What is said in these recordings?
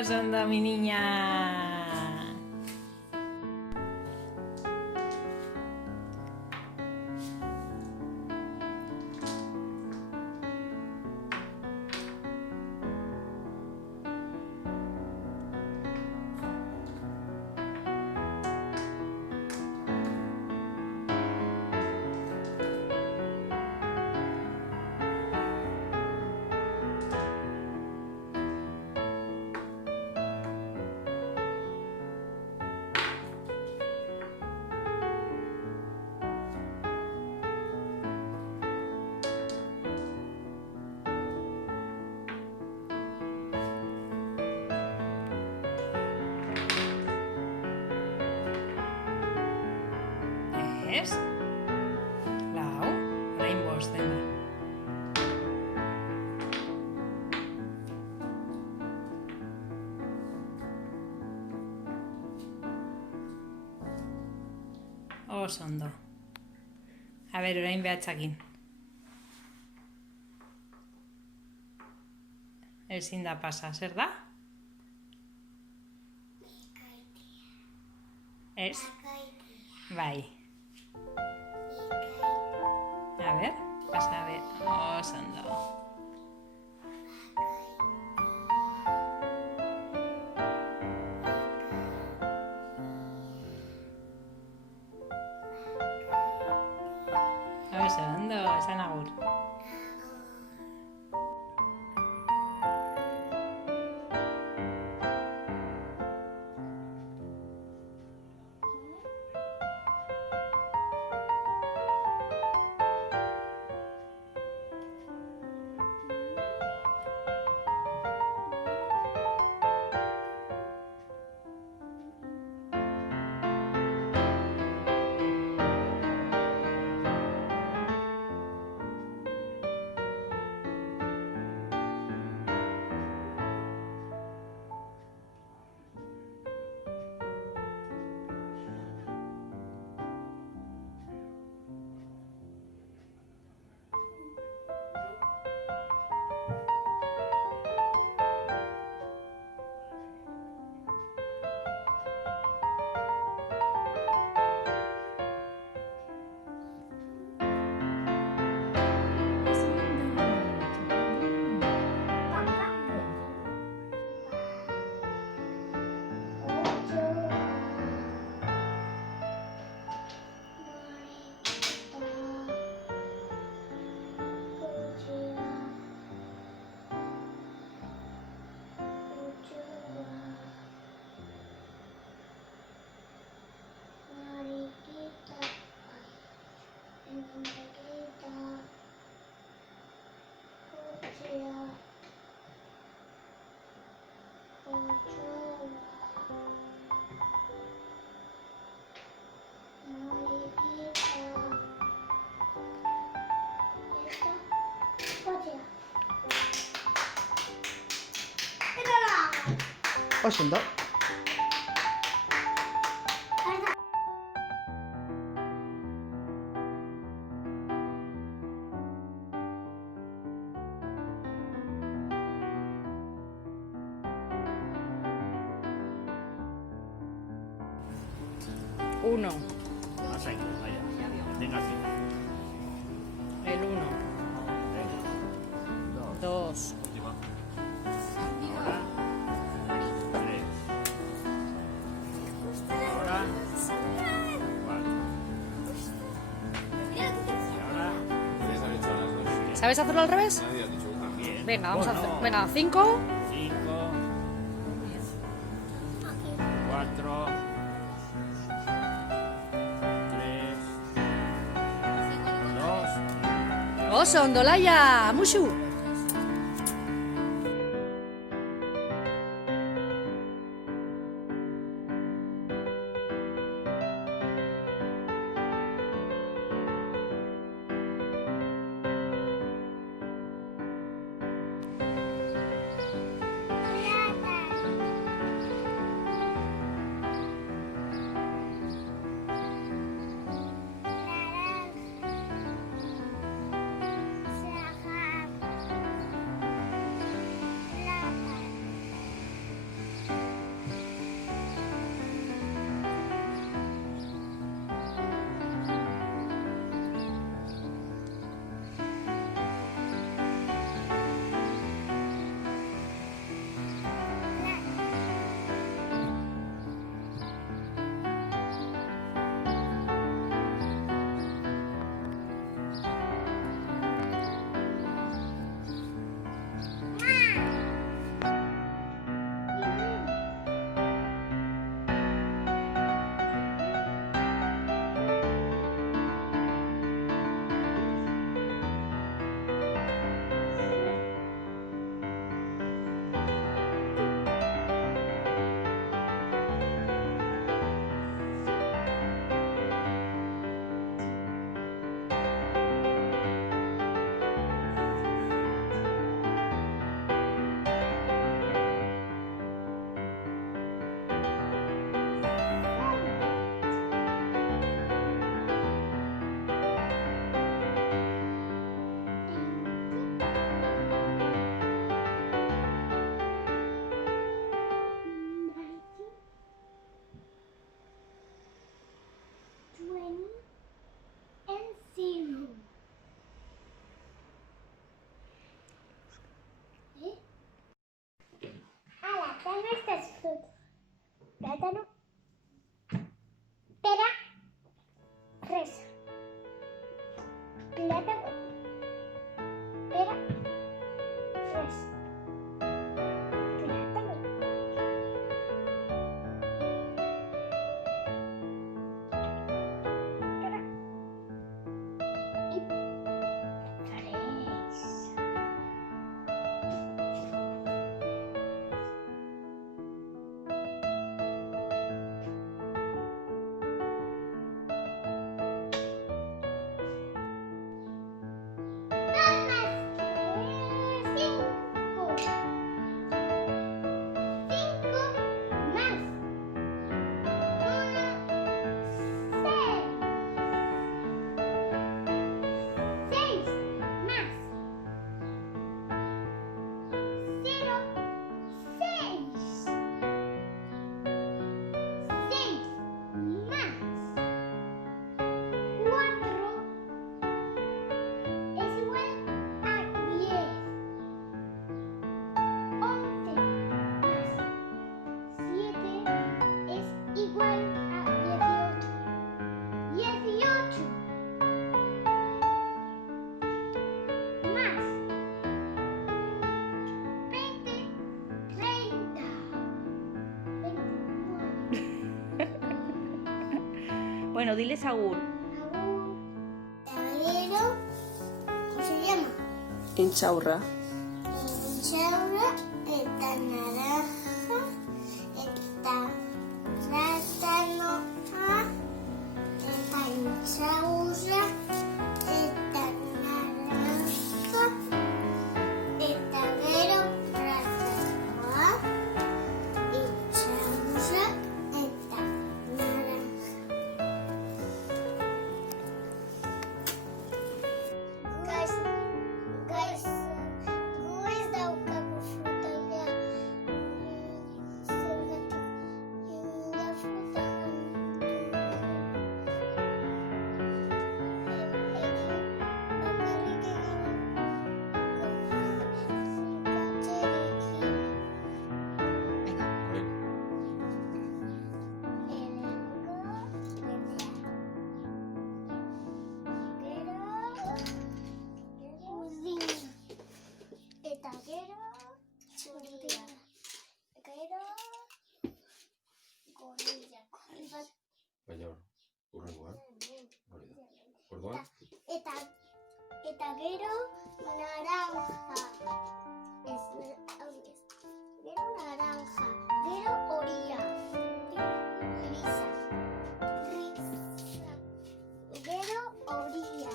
Oso ondo, mi niña. Ez? Lau, orain bost dena. Oso ondo. A ber, orain behatzakin. Ezin da pasa, zer da? Ez? Bai. A ver, pasa a ver. Oso ondo. Oso ondo, esan agur. Oso ondo. Uno. Pasa ahí, vaya. Tenga así. El uno. Dos. Última. Ahora. Tres. Ahora. Cuatro. Y ahora. ¿Sabes hacerlo al revés? Bien. Venga, vamos a Uno, hacer. Venga, 5. 5. 4. 3. 2. Oso ondo, Laia, musu. plátano, pera, fresa, plátano, pera, fresa, plátano, pera y fresa. Bueno, diles agur. Tablero, ¿cómo se llama? Intxaurra. Inchaurra, eta naranja, eta plátano, eta inchaurra, eta naranja, eta gero plátanoa, inchaurra, eta naranja. Guys, goiz daukagu frutaia. Zergatik da fruta bakarrik egin eta gero txuria, gero gorria. Baina hurrengoan, hori da. Orduan, Eta gero naranja. Gero naranja, gero horia. Grisa. Gero horia.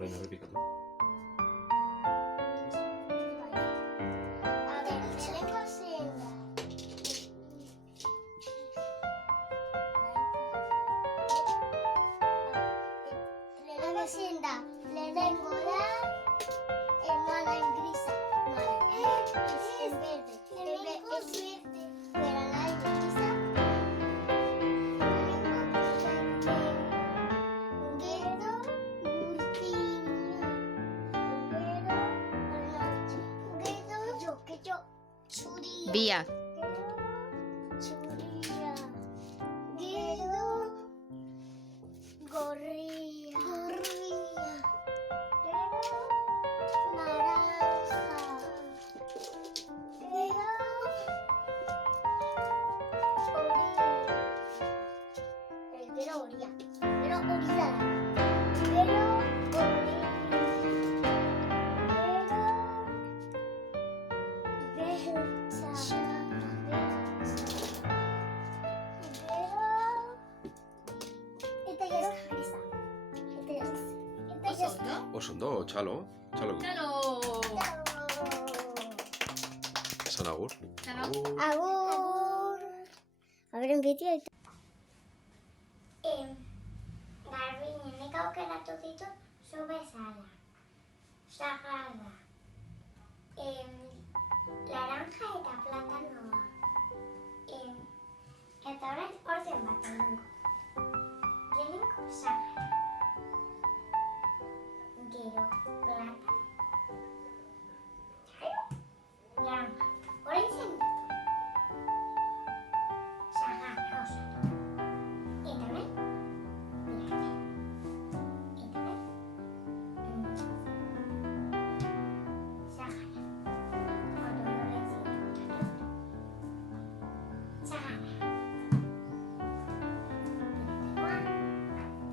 orain errepikatu. A ver, lehenengo zein da. Lehenengo zein da. Lehenengo da mala en grisa. Es verde. Lehenengo es verde. Pero la en grisa. Gero urtina. Gero txuria. Biak. Txuria. Gero gorria. Gero naranja. Gero horia. Gero horia. Gero horia da. Gero horia. Oso ondo, txalo. Txalo. Esan agur. Agur. Abren bideo eta... Garbine, nik aukeratu ditut zu bezala. Sagarra. Laranja eta platanoa. Eta orain orden bat egingo. Lehenengo sagarra. Gero plátano. Gero naranja. Orain zein da? Sagarra, rosa. Eta orain? Verde. Eta orain? Sagarra. Orduan orain zein da? Sagarra.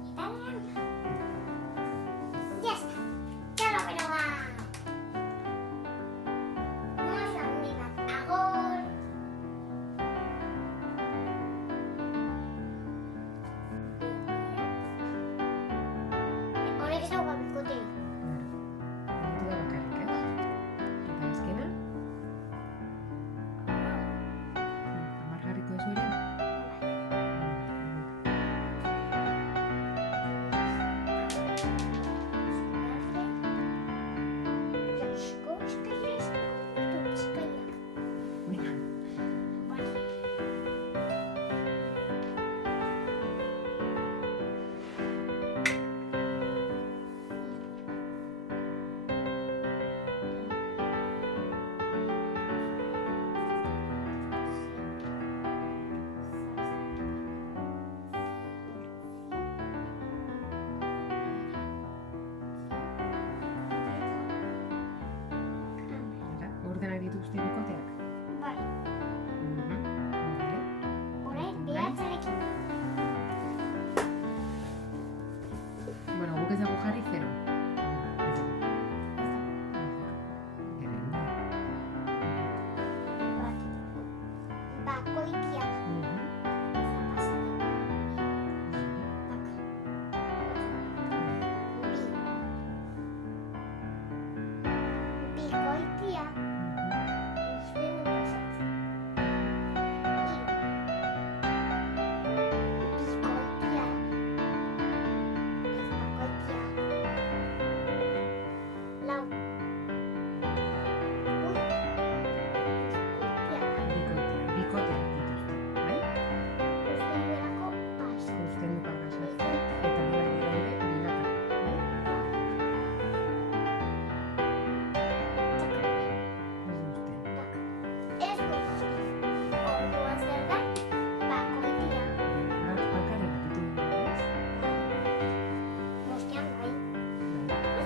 Eta naranja. Ya está. Ya lo veré. Vamos a unir agor. Honek ez dauka bikote. Momentu da bakarrik, ez? Eta azkena? Hamar jarriko ez hori? Venga. Ara, ordenak dituzte bikoteak. Bai, Vale. orain behatzarekin. Bueno, guk ez dugu jarri 0. Bakoitia. Bikoitia. Uzten pasatzen. Bikoitia. Ez bakoitia. Lau. Bikoitia. Bikoteak dituzte, bai? Uzten duelako pasa. Uzten du pasatzen. Eta nola ere daude bilaka, bai? Ez Ez uzten. du uzten. Orduan zer da? Bakoitia. Bat bakarrik ditu dira, ez? Bostean bai. Bai.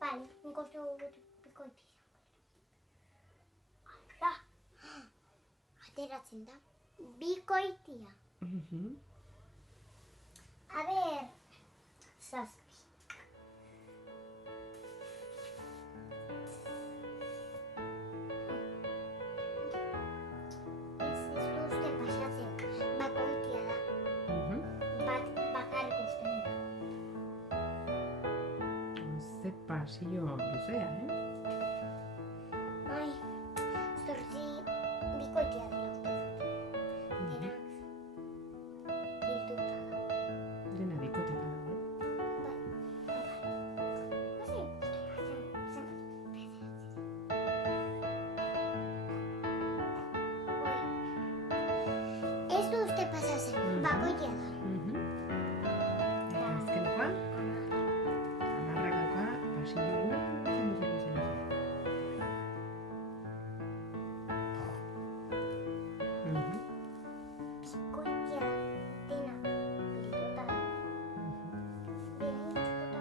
Vale, un costo bikoitia. Hala. Ateratzen da. Bikoitia. A ver. Zazpi. Ez du uste pasatzen. Bakoitia da. Bat bakarrik uzten du. Ze pasillo luzea, eh? Ai, zortzi bikoitia dela uste dut. Denak bilduta da. Dena bikoteka daude. Hasi, ez du uste pasatzen, bakoitia da. Eta azkenekoa, hamarrakakoa pasillo luze luze. Bikoitia da, denak bilduta da. Bere txukuta.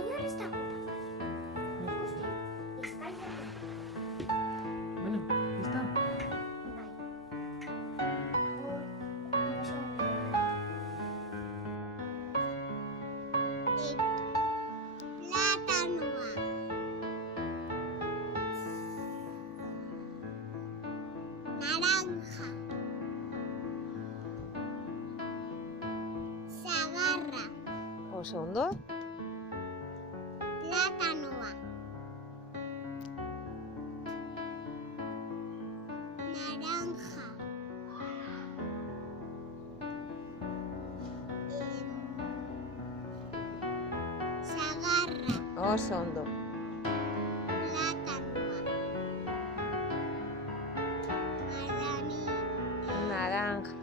Inor ez dago bakarrik. Uste, bizkaiak. Bueno, listo? Bai. Agur, oso ondo. Plátanoa. Naranja. Sagarra. Oso ondo. Plátanoa. Naranja. Sagarra. Oso ondo. Plátanoa. Naranja. Naranja.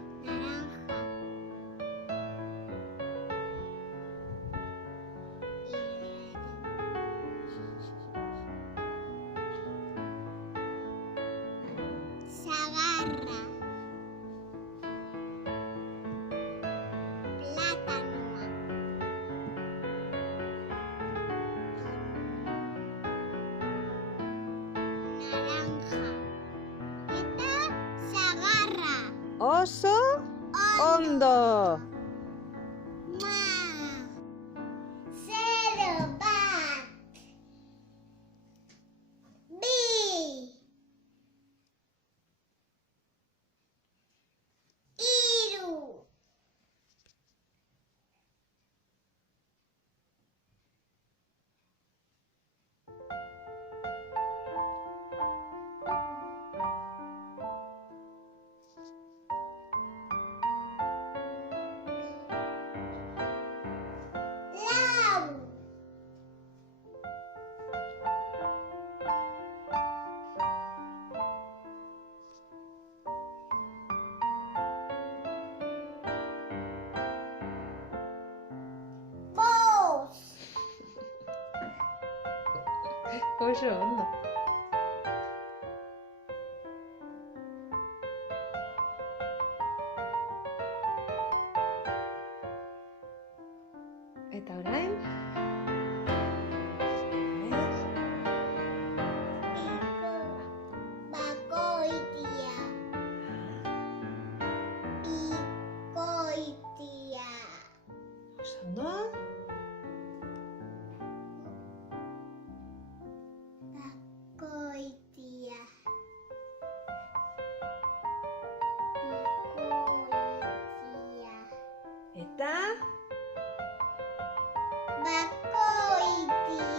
Oso ondo. Zero bat. Bi. Hiru. Lau. Bost. Oso ondo. Eta orain? Bakoitia. Ikoitia. Oso ondo. Bakoitia. Bikoitia. Eta Bakoitia.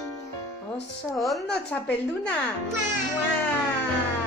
oso ondo, txapelduna. Mua!